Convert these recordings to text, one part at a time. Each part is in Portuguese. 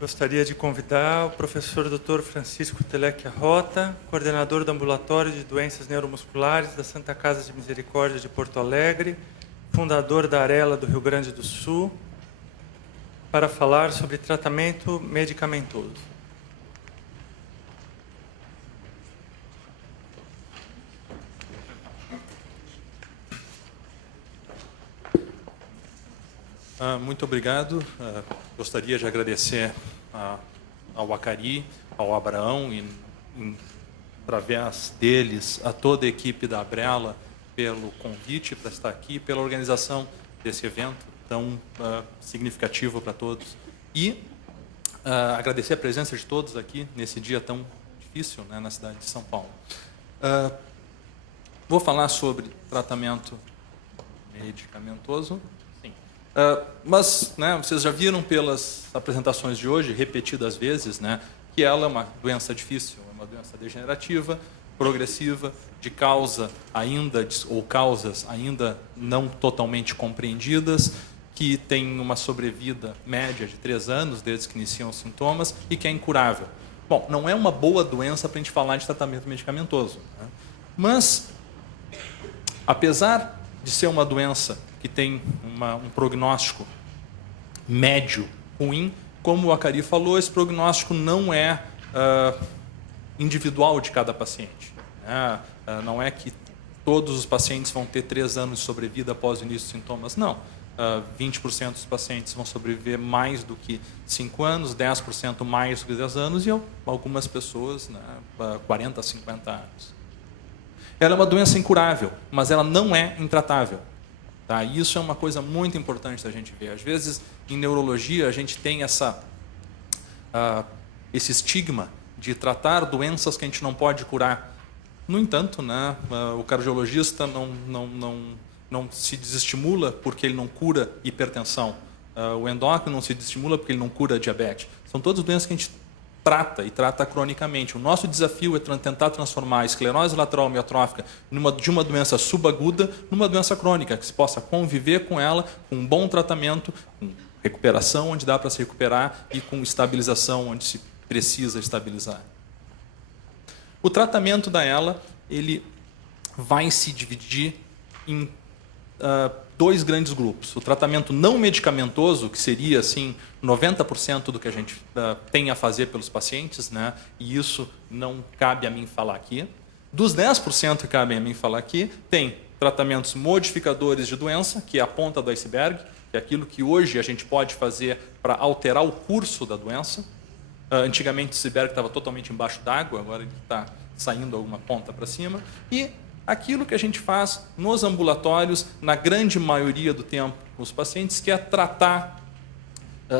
Gostaria de convidar o professor Dr. Francisco Telequia Rota, coordenador do Ambulatório de Doenças Neuromusculares da Santa Casa de Misericórdia de Porto Alegre, fundador da Arela do Rio Grande do Sul, para falar sobre tratamento medicamentoso. Muito obrigado. Gostaria de agradecer ao Acari, ao Abraão e, através deles, a toda a equipe da Abrela pelo convite para estar aqui, pela organização desse evento tão significativo para todos. E agradecer a presença de todos aqui nesse dia tão difícil, né, na cidade de São Paulo. Vou falar sobre tratamento medicamentoso. Mas, né, vocês já viram pelas apresentações de hoje, repetidas vezes, né, que ela é uma doença difícil, é uma doença degenerativa, progressiva, de causa ainda, ou causas ainda não totalmente compreendidas, que tem uma sobrevida média de 3 anos, desde que iniciam os sintomas, e que é incurável. Bom, não é uma boa doença para a gente falar de tratamento medicamentoso, né? Mas, apesar de ser uma doença que tem um prognóstico médio ruim, como o Acari falou, esse prognóstico não é individual de cada paciente, né? Não é que todos os pacientes vão ter 3 anos de sobrevida após o início dos sintomas, não. 20% dos pacientes vão sobreviver mais do que 5 anos, 10% mais do que 10 anos e algumas pessoas, né, 40 a 50 anos. Ela é uma doença incurável, mas ela não é intratável. Tá? Isso é uma coisa muito importante da gente ver. Às vezes, em neurologia, a gente tem esse estigma de tratar doenças que a gente não pode curar. No entanto, né, o cardiologista não se desestimula porque ele não cura hipertensão. O endócrino não se desestimula porque ele não cura diabetes. São todas doenças que a gente trata e trata cronicamente. O nosso desafio é tentar transformar a esclerose lateral amiotrófica de uma doença subaguda numa doença crônica, que se possa conviver com ela, com um bom tratamento, com recuperação onde dá para se recuperar e com estabilização onde se precisa estabilizar. O tratamento da ELA, ele vai se dividir em 2 grandes grupos. O tratamento não medicamentoso, que seria assim 90% do que a gente tem a fazer pelos pacientes, né? E isso não cabe a mim falar aqui. Dos 10% que cabem a mim falar aqui, tem tratamentos modificadores de doença, que é a ponta do iceberg, que é aquilo que hoje a gente pode fazer para alterar o curso da doença. Antigamente o iceberg estava totalmente embaixo d'água, agora ele está saindo alguma ponta para cima. E aquilo que a gente faz nos ambulatórios, na grande maioria do tempo, com os pacientes, que é tratar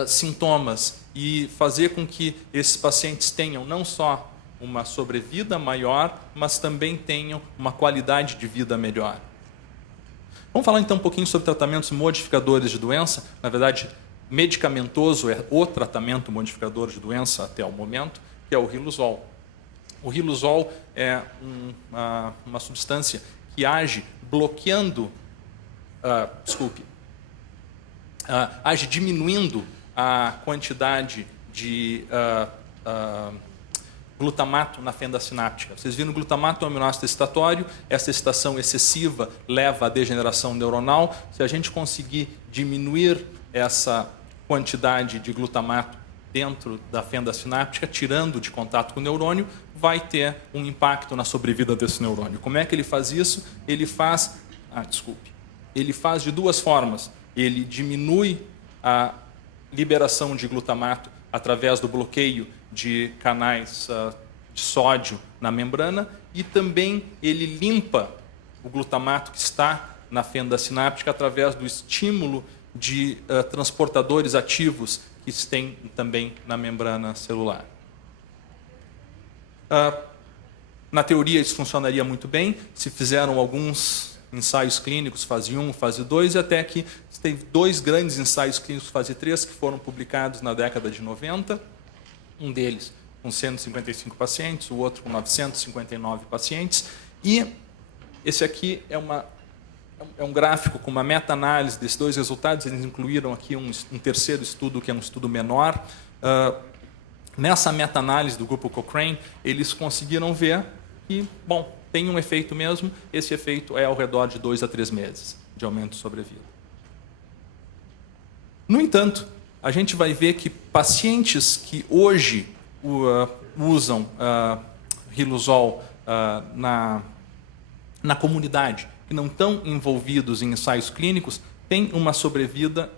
sintomas e fazer com que esses pacientes tenham não só uma sobrevida maior, mas também tenham uma qualidade de vida melhor. Vamos falar então um pouquinho sobre tratamentos modificadores de doença. Na verdade, medicamentoso é o tratamento modificador de doença até o momento, que é o Riluzol. O Riluzol é uma substância que age bloqueando, age diminuindo a quantidade de glutamato na fenda sináptica. Vocês viram, o glutamato é um aminoácido excitatório, essa excitação excessiva leva à degeneração neuronal. Se a gente conseguir diminuir essa quantidade de glutamato dentro da fenda sináptica, tirando de contato com o neurônio, vai ter um impacto na sobrevida desse neurônio. Como é que ele faz isso? Ele faz de 2 formas. Ele diminui a liberação de glutamato através do bloqueio de canais de sódio na membrana e também ele limpa o glutamato que está na fenda sináptica através do estímulo de transportadores ativos que tem também na membrana celular. Na teoria isso funcionaria muito bem, se fizeram alguns ensaios clínicos, fase 1, fase 2, e até que teve 2 grandes ensaios clínicos, fase 3, que foram publicados na década de 90, um deles com 155 pacientes, o outro com 959 pacientes, e esse aqui é um gráfico com uma meta-análise desses 2 resultados. Eles incluíram aqui um terceiro estudo, que é um estudo menor, Nessa meta-análise do grupo Cochrane, eles conseguiram ver que, bom, tem um efeito mesmo, esse efeito é ao redor de 2 a 3 meses de aumento de sobrevida. No entanto, a gente vai ver que pacientes que hoje usam riluzol na comunidade, que não estão envolvidos em ensaios clínicos, têm uma sobrevida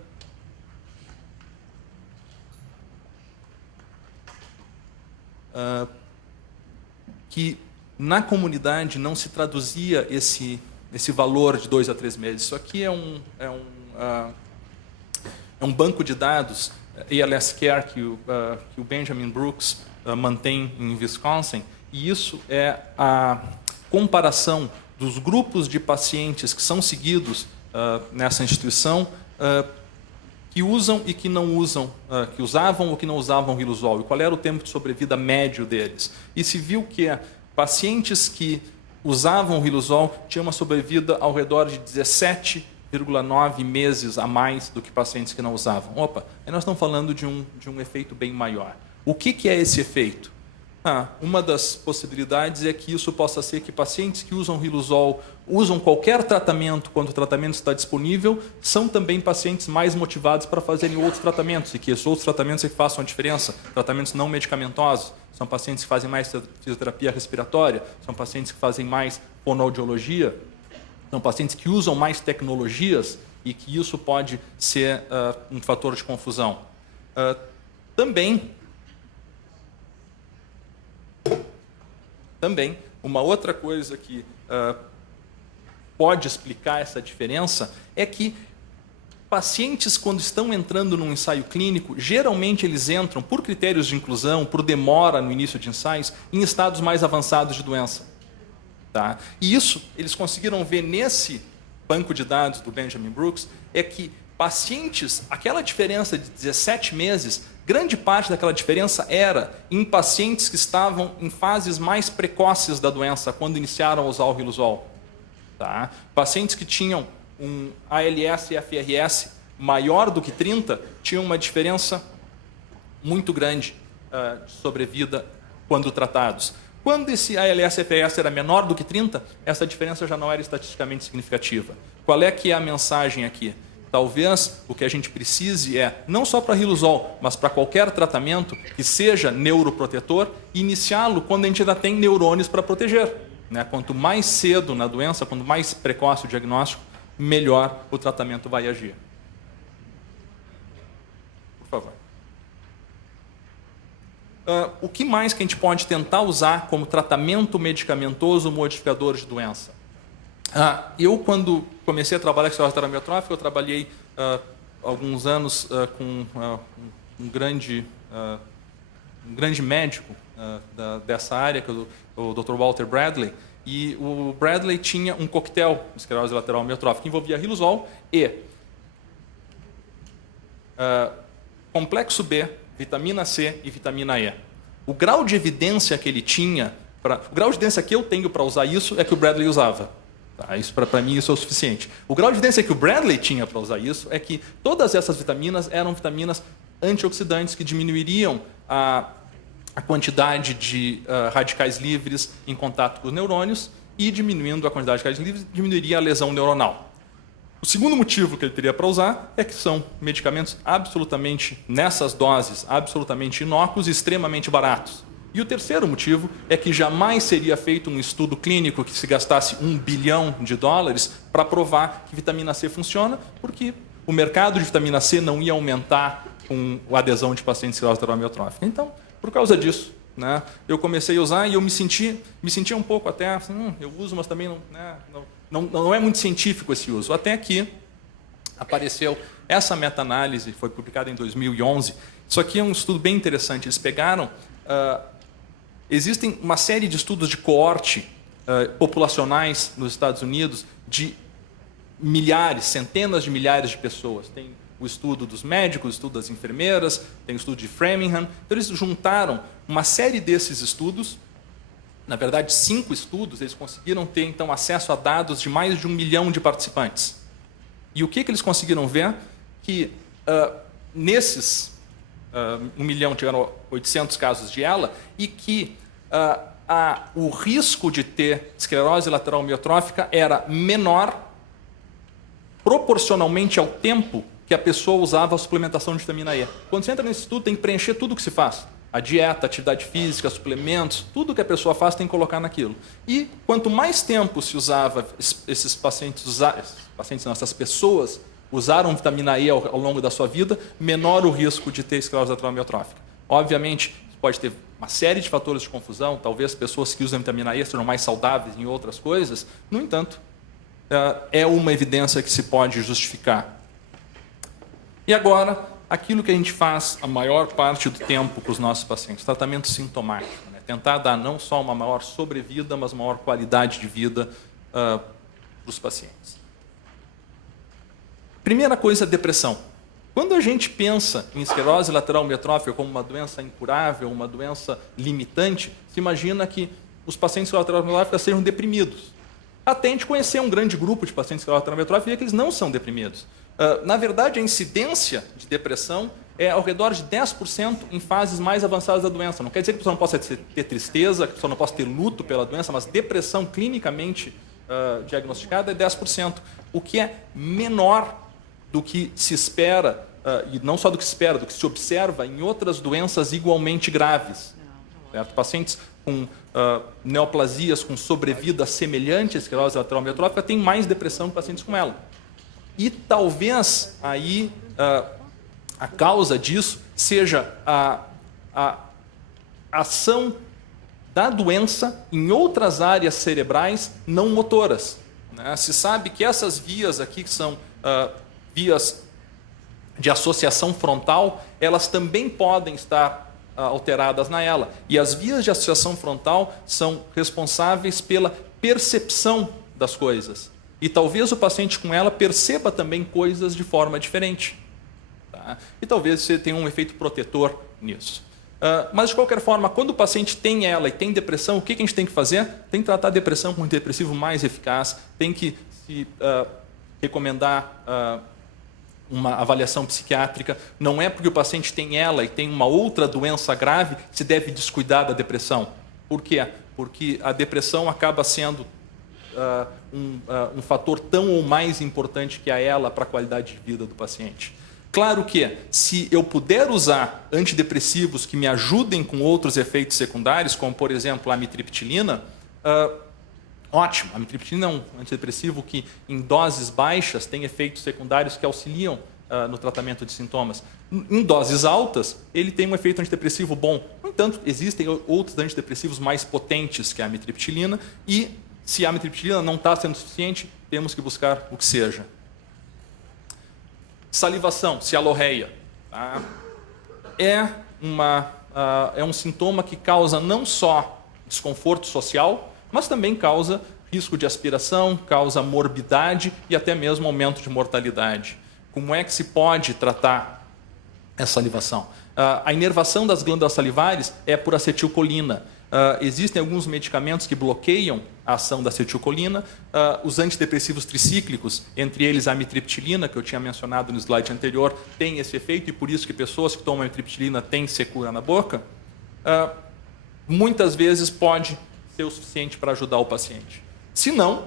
que na comunidade não se traduzia esse valor de 2 a 3 meses. Isso aqui é um banco de dados, ALS Care, que o Benjamin Brooks mantém em Wisconsin, e isso é a comparação dos grupos de pacientes que são seguidos nessa instituição, que usam e que não usam, que usavam ou que não usavam riluzol, e qual era o tempo de sobrevida médio deles. E se viu que pacientes que usavam riluzol tinham uma sobrevida ao redor de 17,9 meses a mais do que pacientes que não usavam. Opa, aí nós estamos falando de um efeito bem maior. O que é esse efeito? Uma das possibilidades é que isso possa ser que pacientes que usam riluzol, usam qualquer tratamento quando o tratamento está disponível, são também pacientes mais motivados para fazerem outros tratamentos, e que esses outros tratamentos é que façam a diferença. Tratamentos não medicamentosos, são pacientes que fazem mais fisioterapia respiratória, são pacientes que fazem mais fonoaudiologia, são pacientes que usam mais tecnologias, e que isso pode ser um fator de confusão. Também, uma outra coisa que pode explicar essa diferença é que pacientes, quando estão entrando num ensaio clínico, geralmente eles entram, por critérios de inclusão, por demora no início de ensaios, em estados mais avançados de doença. Tá? E isso, eles conseguiram ver nesse banco de dados do Benjamin Brooks, é que pacientes, aquela diferença de 17 meses, grande parte daquela diferença era em pacientes que estavam em fases mais precoces da doença, quando iniciaram a usar o riluzol. Tá? Pacientes que tinham um ALS e FRS maior do que 30, tinham uma diferença muito grande de sobrevida quando tratados. Quando esse ALS e FRS era menor do que 30, essa diferença já não era estatisticamente significativa. Qual é que é a mensagem aqui? Talvez o que a gente precise não só para riluzol, mas para qualquer tratamento que seja neuroprotetor, iniciá-lo quando a gente ainda tem neurônios para proteger. Né? Quanto mais cedo na doença, quanto mais precoce o diagnóstico, melhor o tratamento vai agir. Por favor. O que mais que a gente pode tentar usar como tratamento medicamentoso modificador de doença? Eu, quando comecei a trabalhar com esclerose amiotrófica, eu trabalhei alguns anos com um grande médico dessa área, que é o Dr. Walter Bradley, e o Bradley tinha um coquetel de esclerose lateral amiotrófica que envolvia riluzol e complexo B, vitamina C e vitamina E. O grau de evidência que ele tinha, o grau de evidência que eu tenho para usar isso é que o Bradley usava. Isso, para mim, isso é o suficiente. O grau de evidência que o Bradley tinha para usar isso é que todas essas vitaminas eram vitaminas antioxidantes que diminuiriam a quantidade de radicais livres em contato com os neurônios, e diminuindo a quantidade de radicais livres, diminuiria a lesão neuronal. O segundo motivo que ele teria para usar é que são medicamentos absolutamente, nessas doses, absolutamente inócuos e extremamente baratos. E o terceiro motivo é que jamais seria feito um estudo clínico que se gastasse $1 bilhão para provar que vitamina C funciona, porque o mercado de vitamina C não ia aumentar com a adesão de pacientes com esclerose lateral amiotrófica. Então, por causa disso, né, eu comecei a usar e eu me sentia um pouco até assim, eu uso, mas também não é muito científico esse uso. Até que apareceu essa meta-análise, foi publicada em 2011. Isso aqui é um estudo bem interessante. Eles pegaram... existem uma série de estudos de coorte populacionais nos Estados Unidos de milhares, centenas de milhares de pessoas. Tem o estudo dos médicos, o estudo das enfermeiras, tem o estudo de Framingham. Então, eles juntaram uma série desses estudos, na verdade 5 estudos, eles conseguiram ter então acesso a dados de mais de 1 milhão de participantes. E o que eles conseguiram ver? Que nesses 1 milhão tiveram 800 casos de ELA, e que o risco de ter esclerose lateral amiotrófica era menor proporcionalmente ao tempo que a pessoa usava a suplementação de vitamina E. Quando você entra nesse estudo, tem que preencher tudo o que se faz. A dieta, atividade física, suplementos, tudo que a pessoa faz tem que colocar naquilo. E quanto mais tempo se usava, essas pessoas usaram vitamina E ao longo da sua vida, menor o risco de ter esclerose lateral amiotrófica. Obviamente, pode ter uma série de fatores de confusão, talvez pessoas que usam vitamina E sejam mais saudáveis em outras coisas. No entanto, é uma evidência que se pode justificar. E agora, aquilo que a gente faz a maior parte do tempo com os nossos pacientes, tratamento sintomático, né? Tentar dar não só uma maior sobrevida, mas uma maior qualidade de vida para os pacientes. Primeira coisa, depressão. Quando a gente pensa em esclerose lateral amiotrófica como uma doença incurável, uma doença limitante, se imagina que os pacientes com lateral amiotrófica sejam deprimidos. Até a gente conhecer um grande grupo de pacientes com lateral amiotrófica e ver que eles não são deprimidos. Na verdade, a incidência de depressão é ao redor de 10% em fases mais avançadas da doença. Não quer dizer que a pessoa não possa ter tristeza, que a pessoa não possa ter luto pela doença, mas depressão clinicamente diagnosticada é 10%, o que é menor do que se espera, e não só do que se espera, do que se observa em outras doenças igualmente graves. Certo? Pacientes com neoplasias com sobrevida semelhante à esclerose lateral amiotrófica têm mais depressão que pacientes com ela. E talvez aí a causa disso seja a ação da doença em outras áreas cerebrais não motoras. Né? Se sabe que essas vias aqui, que são vias de associação frontal, elas também podem estar alteradas na ELA. E as vias de associação frontal são responsáveis pela percepção das coisas. E talvez o paciente com ela perceba também coisas de forma diferente. Tá? E talvez você tenha um efeito protetor nisso. Mas, de qualquer forma, quando o paciente tem ela e tem depressão, o que a gente tem que fazer? Tem que tratar a depressão com um antidepressivo mais eficaz, tem que se recomendar uma avaliação psiquiátrica. Não é porque o paciente tem ela e tem uma outra doença grave que se deve descuidar da depressão. Por quê? Porque a depressão acaba sendo um fator tão ou mais importante que a ela para a qualidade de vida do paciente. Claro que, se eu puder usar antidepressivos que me ajudem com outros efeitos secundários, como, por exemplo, a amitriptilina, ótimo. A amitriptilina é um antidepressivo que, em doses baixas, tem efeitos secundários que auxiliam no tratamento de sintomas. Em doses altas, ele tem um efeito antidepressivo bom. No entanto, existem outros antidepressivos mais potentes que a amitriptilina e, se a amitriptilina não está sendo suficiente, temos que buscar o que seja. Salivação, cialorreia, tá? É um sintoma que causa não só desconforto social, mas também causa risco de aspiração, causa morbidade e até mesmo aumento de mortalidade. Como é que se pode tratar essa salivação? A inervação das glândulas salivares é por acetilcolina. Existem alguns medicamentos que bloqueiam a ação da acetilcolina. Os antidepressivos tricíclicos, entre eles a amitriptilina, que eu tinha mencionado no slide anterior, tem esse efeito e por isso que pessoas que tomam amitriptilina têm secura na boca. Muitas vezes pode ser o suficiente para ajudar o paciente. Se não,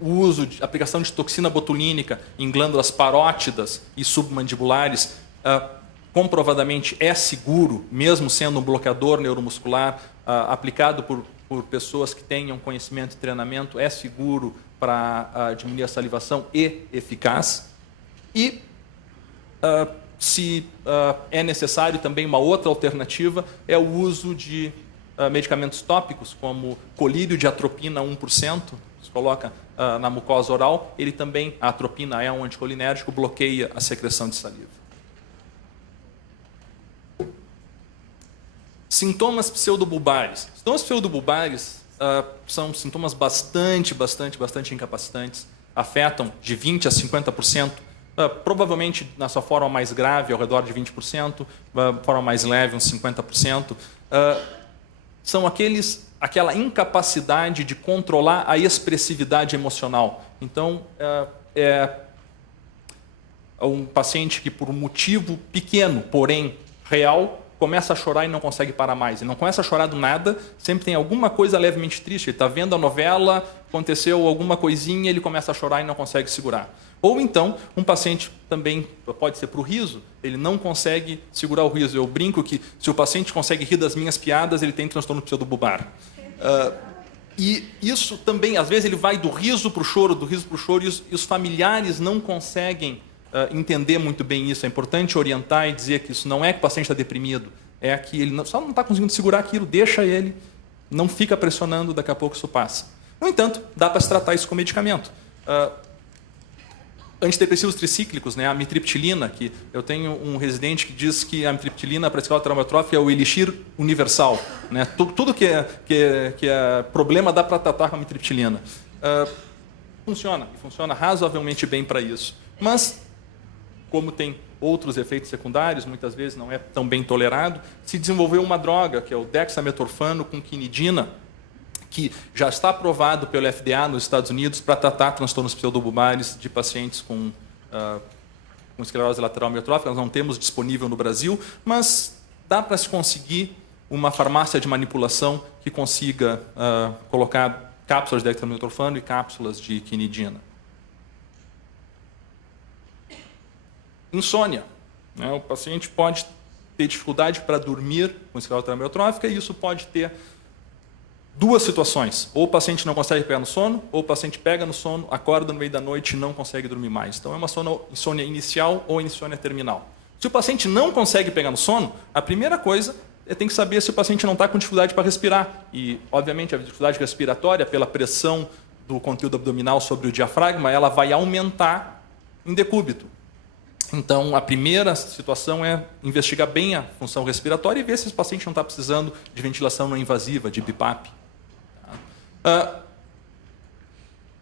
o uso de aplicação de toxina botulínica em glândulas parótidas e submandibulares comprovadamente é seguro, mesmo sendo um bloqueador neuromuscular, aplicado por pessoas que tenham conhecimento e treinamento, é seguro para diminuir a salivação e eficaz. E, se é necessário também uma outra alternativa, é o uso de medicamentos tópicos, como colírio de atropina 1%, se coloca na mucosa oral, ele também, a atropina é um anticolinérgico, bloqueia a secreção de saliva. Sintomas pseudobulbares. Sintomas pseudobulbares são sintomas bastante incapacitantes, afetam de 20% a 50%, provavelmente na sua forma mais grave, ao redor de 20%, forma mais leve, uns 50%. São aquela incapacidade de controlar a expressividade emocional. Então, um paciente que, por um motivo pequeno, porém real, começa a chorar e não consegue parar mais. Ele não começa a chorar do nada, sempre tem alguma coisa levemente triste. Ele está vendo a novela, aconteceu alguma coisinha, ele começa a chorar e não consegue segurar. Ou então, um paciente também, pode ser para o riso, ele não consegue segurar o riso. Eu brinco que se o paciente consegue rir das minhas piadas, ele tem transtorno pseudobulbar. E isso também, às vezes, ele vai do riso para o choro, do riso para o choro, e os familiares não conseguem entender muito bem isso. É importante orientar e dizer que isso não é que o paciente está deprimido, é que ele só não está conseguindo segurar aquilo, deixa ele, não fica pressionando, daqui a pouco isso passa. No entanto, dá para se tratar isso com medicamento. Antidepressivos tricíclicos, né, a amitriptilina, que eu tenho um residente que diz que a amitriptilina para a esclerose traumatrófica é o elixir universal. Né? Tudo que é problema dá para tratar com a amitriptilina. Funciona, e funciona razoavelmente bem para isso. Mas, como tem outros efeitos secundários, muitas vezes não é tão bem tolerado, se desenvolveu uma droga, que é o dexametorfano com quinidina, que já está aprovado pelo FDA nos Estados Unidos para tratar transtornos pseudobulbares de pacientes com esclerose lateral amiotrófica. Nós não temos disponível no Brasil, mas dá para se conseguir uma farmácia de manipulação que consiga colocar cápsulas de dexametorfano e cápsulas de quinidina. Insônia. Né? O paciente pode ter dificuldade para dormir com esclerose lateral amiotrófica e isso pode ter duas situações. Ou o paciente não consegue pegar no sono, ou o paciente pega no sono, acorda no meio da noite e não consegue dormir mais. Então é uma insônia inicial ou insônia terminal. Se o paciente não consegue pegar no sono, a primeira coisa tem que saber se o paciente não está com dificuldade para respirar. E, obviamente, a dificuldade respiratória, pela pressão do conteúdo abdominal sobre o diafragma, ela vai aumentar em decúbito. Então, a primeira situação é investigar bem a função respiratória e ver se esse paciente não está precisando de ventilação não invasiva, de BiPAP.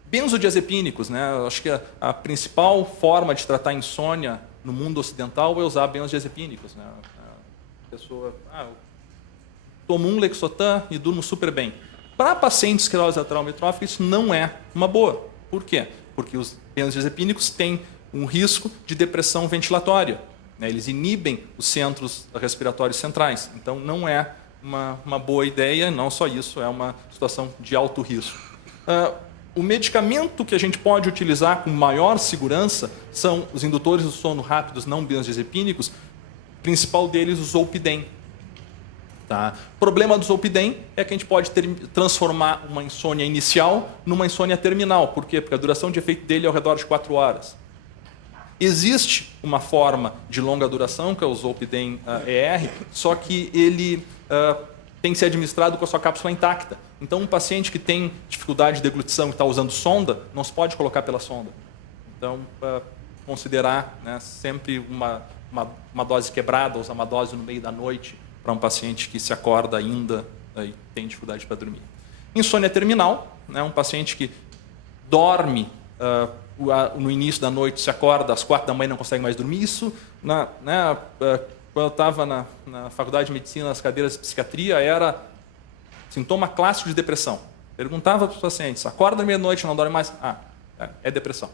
Benzodiazepínicos, né? Eu acho que a principal forma de tratar insônia no mundo ocidental é usar benzodiazepínicos. Né? A pessoa toma um Lexotan e durmo super bem. Para pacientes com esclerose lateral amiotrófica, isso não é uma boa. Por quê? Porque os benzodiazepínicos têm um risco de depressão ventilatória. Né? Eles inibem os centros respiratórios centrais. Então, não é uma boa ideia, não só isso, é uma situação de alto risco. O medicamento que a gente pode utilizar com maior segurança são os indutores do sono rápidos não benzodiazepínicos, o principal deles o Zolpidem. Tá? O problema do Zolpidem é que a gente pode transformar uma insônia inicial numa insônia terminal. Por quê? Porque a duração de efeito dele é ao redor de 4 horas. Existe uma forma de longa duração, que é o Zolpidem ER, só que ele tem que ser administrado com a sua cápsula intacta. Então, um paciente que tem dificuldade de deglutição e está usando sonda, não se pode colocar pela sonda. Então, considerar, né, sempre uma dose quebrada, usar uma dose no meio da noite para um paciente que se acorda ainda e tem dificuldade para dormir. Insônia terminal, né, um paciente que dorme no início da noite, se acorda às 4 da manhã e não consegue mais dormir. Isso, quando eu estava na faculdade de medicina, nas cadeiras de psiquiatria, era sintoma clássico de depressão. Perguntava para os pacientes, acorda meia-noite, não dorme mais? É depressão.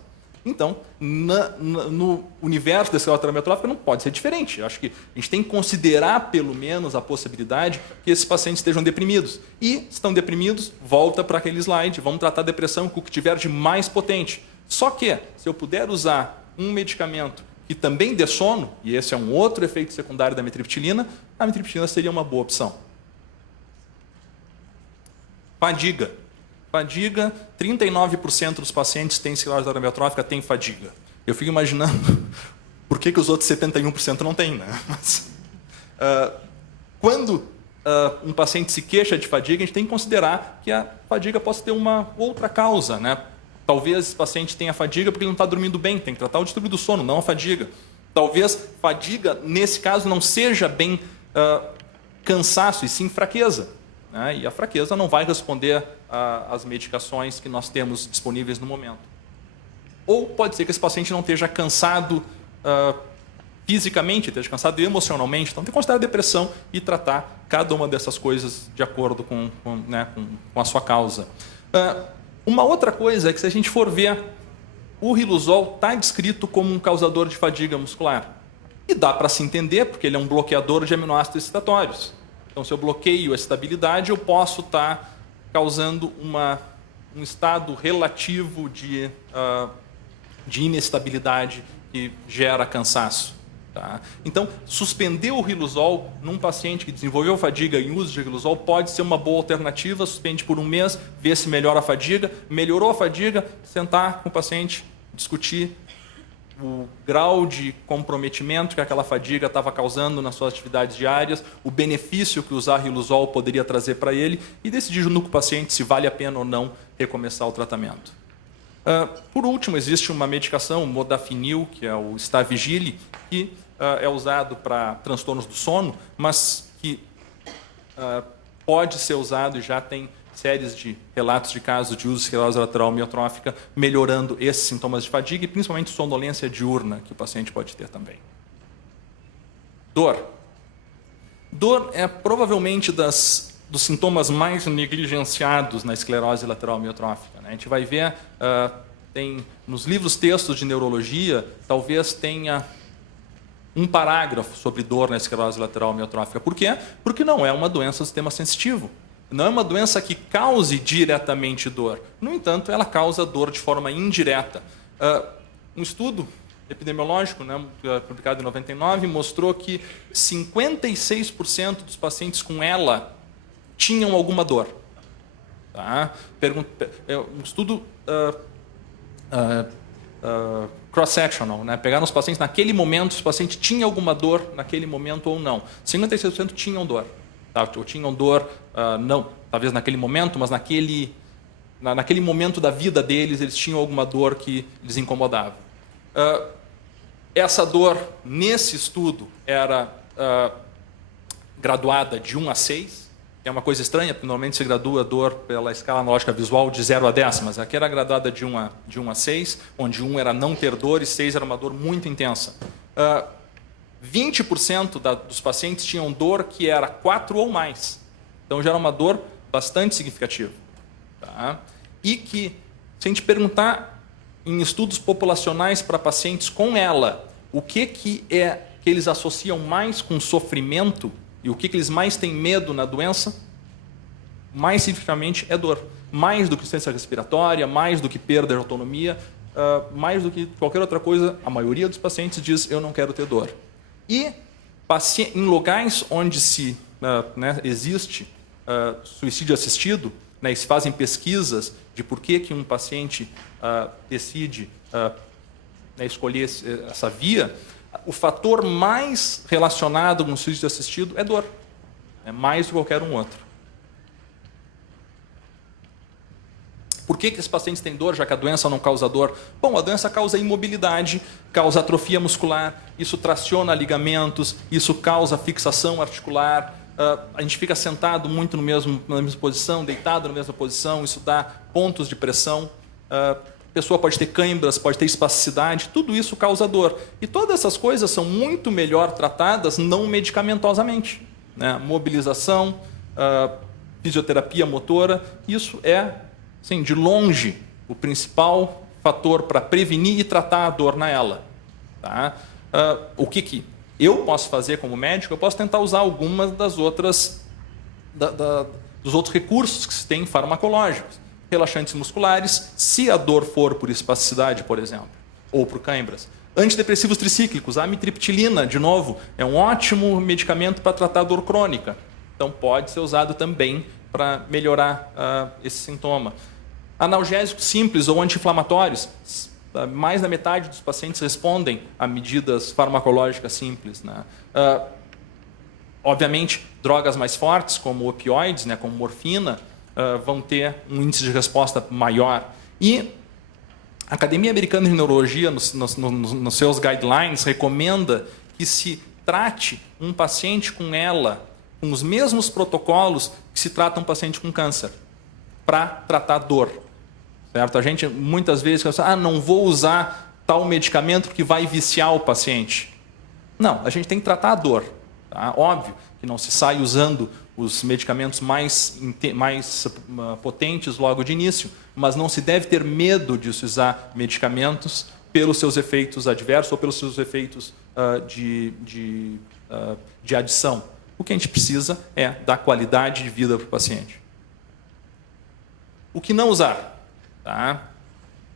Então, no universo da esclerose lateral amiotrófica não pode ser diferente. Eu acho que a gente tem que considerar, pelo menos, a possibilidade que esses pacientes estejam deprimidos. E, se estão deprimidos, volta para aquele slide. Vamos tratar a depressão com o que tiver de mais potente. Só que, se eu puder usar um medicamento que também dê sono, e esse é um outro efeito secundário da amitriptilina, a amitriptilina seria uma boa opção. Fadiga. Fadiga, 39% dos pacientes que têm esclerose lateral amiotrófica têm fadiga. Eu fico imaginando por que os outros 71% não têm. Né? Mas, quando um paciente se queixa de fadiga, a gente tem que considerar que a fadiga possa ter uma outra causa. Né? Talvez esse paciente tenha fadiga porque ele não está dormindo bem, tem que tratar o distúrbio do sono, não a fadiga. Talvez fadiga, nesse caso, não seja bem cansaço, e sim fraqueza. Né? E a fraqueza não vai responder às medicações que nós temos disponíveis no momento. Ou pode ser que esse paciente não esteja cansado fisicamente, esteja cansado emocionalmente. Então, tem que considerar a depressão e tratar cada uma dessas coisas de acordo com a sua causa. Uma outra coisa é que, se a gente for ver o riluzol está descrito como um causador de fadiga muscular. E dá para se entender, porque ele é um bloqueador de aminoácidos excitatórios. Então, se eu bloqueio a estabilidade, eu posso estar causando um estado relativo de inestabilidade que gera cansaço. Tá? Então, suspender o riluzol num paciente que desenvolveu fadiga em uso de riluzol pode ser uma boa alternativa. Suspende por um mês, ver se melhora a fadiga. Melhorou a fadiga, sentar com o paciente, discutir o grau de comprometimento que aquela fadiga estava causando nas suas atividades diárias, o benefício que usar riluzol poderia trazer para ele e decidir junto com o paciente se vale a pena ou não recomeçar o tratamento. Por último, existe uma medicação, o modafinil, que é o Stavigile, que é usado para transtornos do sono, mas que pode ser usado e já tem séries de relatos de casos de uso de esclerose lateral amiotrófica melhorando esses sintomas de fadiga e principalmente sonolência diurna que o paciente pode ter também. Dor. Dor é provavelmente dos sintomas mais negligenciados na esclerose lateral amiotrófica. Né? A gente vai ver, tem nos livros textos de neurologia, talvez tenha um parágrafo sobre dor na esclerose lateral amiotrófica. Por quê? Porque não é uma doença do sistema sensitivo. Não é uma doença que cause diretamente dor. No entanto, ela causa dor de forma indireta. Um estudo epidemiológico, né, publicado em 99, mostrou que 56% dos pacientes com ela tinham alguma dor. Tá? Um estudo cross-sectional, né? Pegaram os pacientes naquele momento, se o paciente tinha alguma dor naquele momento ou não. 56% tinham dor. Tá? Ou tinham dor, não, talvez naquele momento, mas naquele momento da vida deles, eles tinham alguma dor que lhes incomodava. Essa dor, nesse estudo, era graduada de 1 a 6, que é uma coisa estranha, porque normalmente se gradua a dor pela escala analógica visual de 0 a 10, mas aqui era graduada de 1 a 6, onde 1 era não ter dor e 6 era uma dor muito intensa. 20% dos pacientes tinham dor que era 4 ou mais. Então já era uma dor bastante significativa. Tá? E que, se a gente perguntar em estudos populacionais para pacientes com ela, o que eles associam mais com sofrimento e o que eles mais têm medo na doença, mais significativamente é dor. Mais do que insuficiência respiratória, mais do que perda de autonomia, mais do que qualquer outra coisa, a maioria dos pacientes diz, eu não quero ter dor. E em locais onde existe suicídio assistido, né, e se fazem pesquisas de por que um paciente decide escolher essa via, o fator mais relacionado com o suicídio assistido é dor, mais do que qualquer um outro. Por que esses pacientes têm dor, já que a doença não causa dor? Bom, a doença causa imobilidade, causa atrofia muscular, isso traciona ligamentos, isso causa fixação articular, a gente fica sentado muito na mesma posição, deitado na mesma posição, isso dá pontos de pressão, a pessoa pode ter câimbras, pode ter espasticidade, tudo isso causa dor. E todas essas coisas são muito melhor tratadas não medicamentosamente. Né? Mobilização, fisioterapia motora, isso é, sim, de longe, o principal fator para prevenir e tratar a dor nela. Tá? O que eu posso fazer como médico? Eu posso tentar usar algumas das outras, dos outros recursos que se tem farmacológicos. Relaxantes musculares, se a dor for por espasticidade, por exemplo, ou por câimbras. Antidepressivos tricíclicos, a amitriptilina, de novo, é um ótimo medicamento para tratar a dor crônica. Então, pode ser usado também para melhorar esse sintoma. Analgésicos simples ou anti-inflamatórios, mais da metade dos pacientes respondem a medidas farmacológicas simples. Né? Obviamente, drogas mais fortes, como opioides, né, como morfina, vão ter um índice de resposta maior. E a Academia Americana de Neurologia, nos seus guidelines, recomenda que se trate um paciente com com os mesmos protocolos que se trata um paciente com câncer, para tratar dor. Certo? A gente muitas vezes pensa, não vou usar tal medicamento porque vai viciar o paciente. Não, a gente tem que tratar a dor. Tá? Óbvio que não se sai usando os medicamentos mais potentes logo de início, mas não se deve ter medo de se usar medicamentos pelos seus efeitos adversos ou pelos seus efeitos de adição. O que a gente precisa é dar qualidade de vida para o paciente. O que não usar? Tá?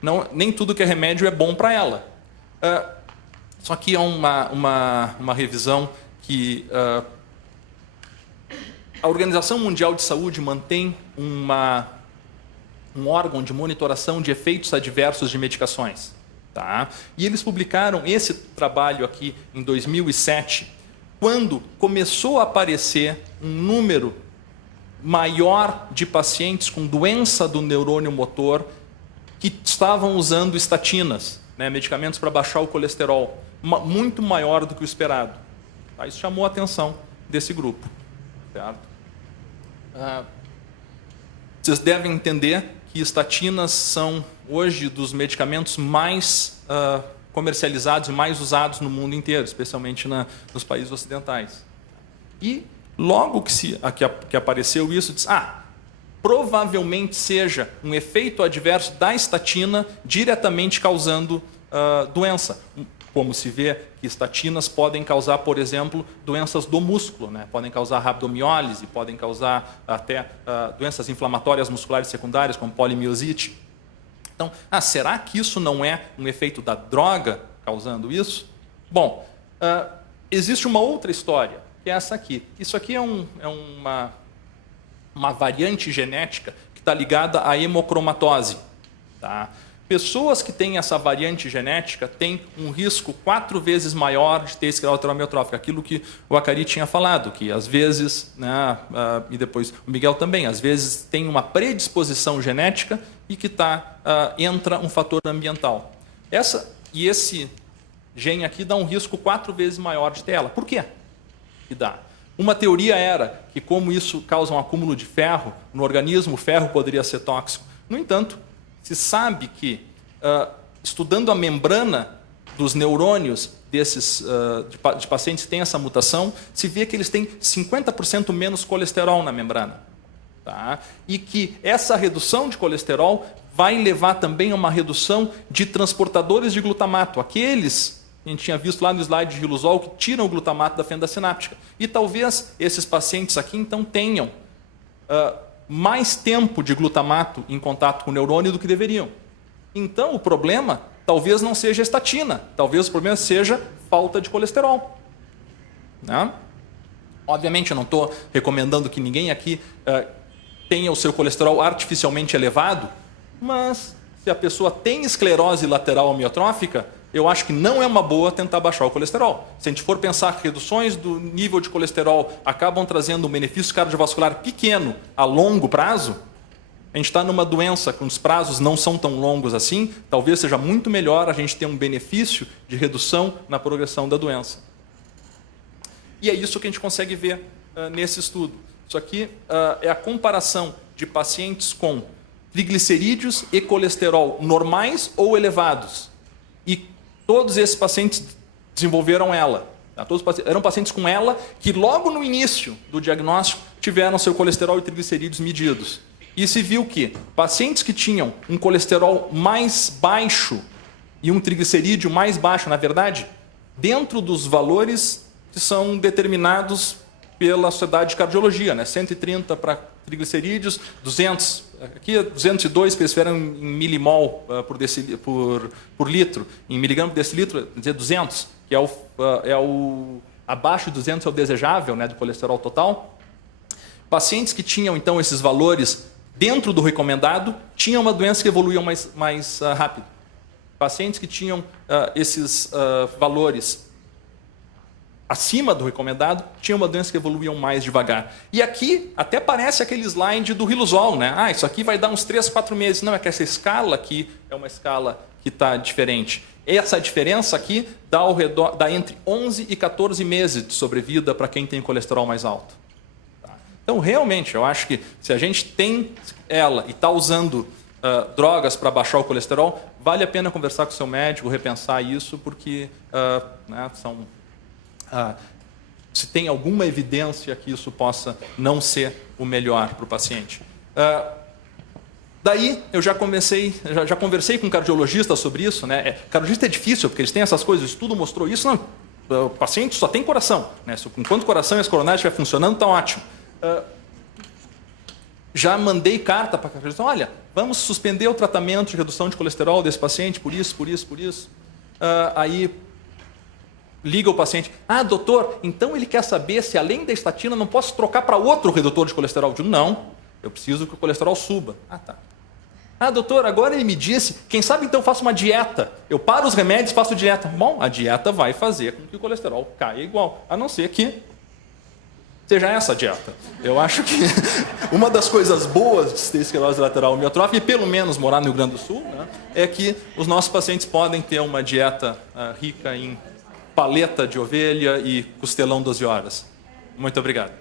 Não, nem tudo que é remédio é bom para ela. Só que é uma revisão que a Organização Mundial de Saúde mantém um órgão de monitoração de efeitos adversos de medicações. Tá? E eles publicaram esse trabalho aqui em 2007, quando começou a aparecer um número maior de pacientes com doença do neurônio motor que estavam usando estatinas, né, medicamentos para baixar o colesterol, muito maior do que o esperado. Tá? Isso chamou a atenção desse grupo. Certo? Vocês devem entender que estatinas são, hoje, dos medicamentos mais comercializados e mais usados no mundo inteiro, especialmente nos países ocidentais. E logo que apareceu isso, diz, provavelmente seja um efeito adverso da estatina diretamente causando doença. Como se vê que estatinas podem causar, por exemplo, doenças do músculo, né? Podem causar rabdomiólise, podem causar até doenças inflamatórias musculares secundárias, como polimiosite. Então, será que isso não é um efeito da droga causando isso? Bom, existe uma outra história, que é essa aqui. Isso aqui é uma variante genética que está ligada à hemocromatose. Tá? Pessoas que têm essa variante genética têm um risco 4 vezes maior de ter esclerose amiotrófica. Aquilo que o Acari tinha falado, que às vezes, né, e depois o Miguel também, às vezes tem uma predisposição genética e que entra um fator ambiental. Esse gene aqui dá um risco 4 vezes maior de ter ela. Por quê que dá? Uma teoria era que, como isso causa um acúmulo de ferro no organismo, o ferro poderia ser tóxico. No entanto, se sabe que, estudando a membrana dos neurônios de pacientes que têm essa mutação, se vê que eles têm 50% menos colesterol na membrana. Tá? E que essa redução de colesterol vai levar também a uma redução de transportadores de glutamato, aqueles que a gente tinha visto lá no slide de riluzol, que tiram o glutamato da fenda sináptica. E talvez esses pacientes aqui, então, tenham mais tempo de glutamato em contato com o neurônio do que deveriam. Então, o problema talvez não seja a estatina, talvez o problema seja falta de colesterol. Né? Obviamente, eu não estou recomendando que ninguém aqui tenha o seu colesterol artificialmente elevado, mas se a pessoa tem esclerose lateral amiotrófica, eu acho que não é uma boa tentar baixar o colesterol. Se a gente for pensar que reduções do nível de colesterol acabam trazendo um benefício cardiovascular pequeno a longo prazo, a gente está numa doença que os prazos não são tão longos assim, talvez seja muito melhor a gente ter um benefício de redução na progressão da doença. E é isso que a gente consegue ver nesse estudo. Isso aqui é a comparação de pacientes com triglicerídeos e colesterol normais ou elevados. E todos esses pacientes desenvolveram ela. Tá? Eram pacientes com ela que logo no início do diagnóstico tiveram seu colesterol e triglicerídeos medidos. E se viu que pacientes que tinham um colesterol mais baixo e um triglicerídeo mais baixo, na verdade, dentro dos valores que são determinados pela Sociedade de Cardiologia, né? 130 para triglicerídeos, 200, aqui é 202, porque eles fizeram em milimol por litro, em miligrama por decilitro, quer dizer 200, que abaixo de 200 é o desejável, né, do colesterol total. Pacientes que tinham, então, esses valores dentro do recomendado, tinham uma doença que evoluía mais rápido. Pacientes que tinham esses valores acima do recomendado, tinham uma doença que evoluíam mais devagar. E aqui até parece aquele slide do riluzol, né? Isso aqui vai dar uns 3, 4 meses. Não, é que essa escala aqui é uma escala que está diferente. Essa diferença aqui dá entre 11 e 14 meses de sobrevida para quem tem colesterol mais alto. Tá? Então, realmente, eu acho que se a gente tem ela e está usando drogas para baixar o colesterol, vale a pena conversar com o seu médico, repensar isso, porque né, se tem alguma evidência que isso possa não ser o melhor para o paciente. Daí eu já conversei com cardiologistas sobre isso, né? Cardiologista é difícil, porque eles têm essas coisas, o estudo mostrou isso. Não, o paciente só tem coração, né? Enquanto o coração e as coronárias estiver funcionando, está ótimo. Já mandei carta para a cardiologista, olha, vamos suspender o tratamento de redução de colesterol desse paciente, por isso. Aí liga o paciente, doutor, então ele quer saber se além da estatina não posso trocar para outro redutor de colesterol. Eu digo, não, eu preciso que o colesterol suba. Tá. Doutor, agora ele me disse, quem sabe então eu faço uma dieta. Eu paro os remédios e faço dieta. Bom, a dieta vai fazer com que o colesterol caia igual, a não ser que seja essa a dieta. Eu acho que uma das coisas boas de ter esclerose lateral amiotrófica, e pelo menos morar no Rio Grande do Sul, né, é que os nossos pacientes podem ter uma dieta rica em paleta de ovelha e costelão 12 horas. Muito obrigado.